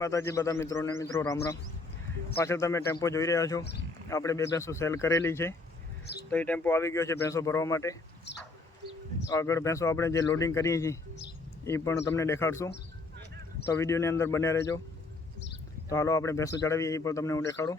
માતાજી, બધા મિત્રોને મિત્રો, રામ રામ. પાછળ તમે ટેમ્પો જોઈ રહ્યા છો. આપણે બે ભેંસો સેલ કરેલી છે. તો એ ટેમ્પો આવી ગયો છે ભેંસો ભરવા માટે. આગળ ભેંસો આપણે જે લોડિંગ કરીએ છીએ, એ પણ તમને દેખાડશું. તો વિડીયોની અંદર બન્યા રહેજો. તો હાલો આપણે ભેંસો ચડાવીએ, એ પણ તમને હું દેખાડું.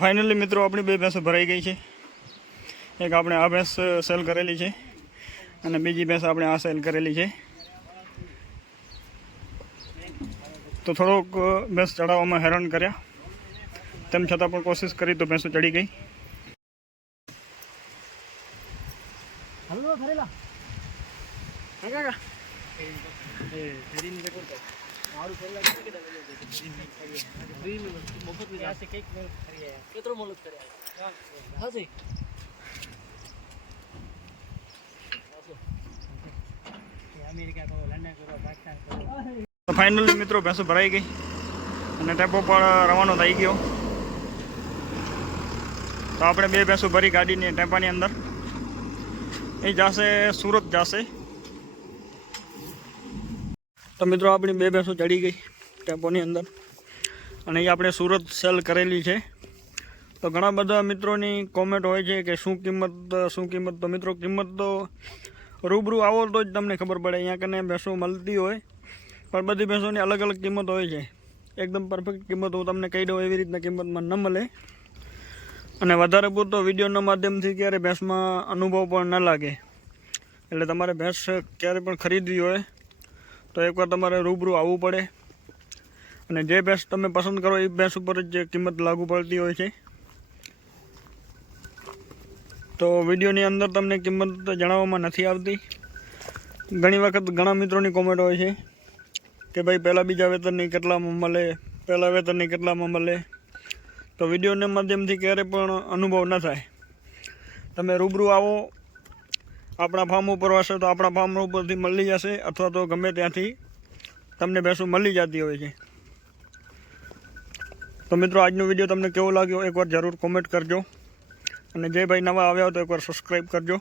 ફાઇનલી મિત્રો આપણી બે ભેંસો ભરાઈ ગઈ છે. એક આપણે આ ભેંસ સેલ કરેલી છે અને બીજી ભેંસ આપણે આ સેલ કરેલી છે. તો થોડોક ભેંસ ચડાવવામાં હેરાન કર્યા. તેમ છતાં પણ કોશિશ કરી તો ભેંસો ચડી ગઈ. ભરેલા હા કાકા. કેટલી મિત્રો ભેંસો ભરાઈ ગઈ અને ટેમ્પો પણ રવાનો થઈ ગયો. તો આપણે બે ભેંસો ભરી ગાડીની ટેમ્પાની અંદર. એ જાશે, સુરત જાશે. તો મિત્રો આપણી બે ભેંસો ચડી ગઈ ટેમ્પોની અંદર. અને એ આપણે સુરત સેલ કરેલી છે. તો ઘણા બધા મિત્રોની કોમેન્ટ હોય છે કે શું કિંમત શું કિંમત? તો મિત્રો કિંમત તો રૂબરૂ આવો તો જ તમને ખબર પડે. અહીંયા કને ભેંસો મળતી હોય, પણ બધી ભેંસોની અલગ અલગ કિંમત હોય છે. એકદમ પરફેક્ટ કિંમત હું તમને કહી દઉં, એવી રીતના કિંમતમાં ન મળે. અને વધારે પૂરતો વિડીયોના માધ્યમથી ક્યારે ભેંસમાં અનુભવ પણ ન લાગે. એટલે તમારે ભેંસ ક્યારે પણ ખરીદવી હોય તો એકવાર તમારે રૂબરૂ આવવું પડે. અને જે ભેંસ તમે પસંદ કરો, એ ભેંસ ઉપર જ કિંમત લાગુ પડતી હોય છે. તો વિડીયોની અંદર તમને કિંમત જણાવવામાં નથી આવતી. ઘણી વખત ઘણા મિત્રોની કોમેન્ટ હોય છે કે ભાઈ, પહેલાં બીજા વેતનની કેટલામાં મળે? પહેલાં વેતનની કેટલામાં મળે? તો વિડીયોના માધ્યમથી ક્યારે પણ અનુભવ ન થાય. તમે રૂબરૂ આવો આપણા ફાર્મ ઉપર હશે તો આપણા ફાર્મ ઉપરથી મળી જશે અથવા તો ગમે ત્યાંથી તમને ભેંસો મળી જતી હોય છે. તો મિત્રો, આજનો વીડિયો તમને કેવો લાગ્યો? એકવાર જરૂર કોમેન્ટ કરજો. અને જે ભાઈ નવા આવ્યા હોય તો એકવાર સબસ્ક્રાઈબ કરજો.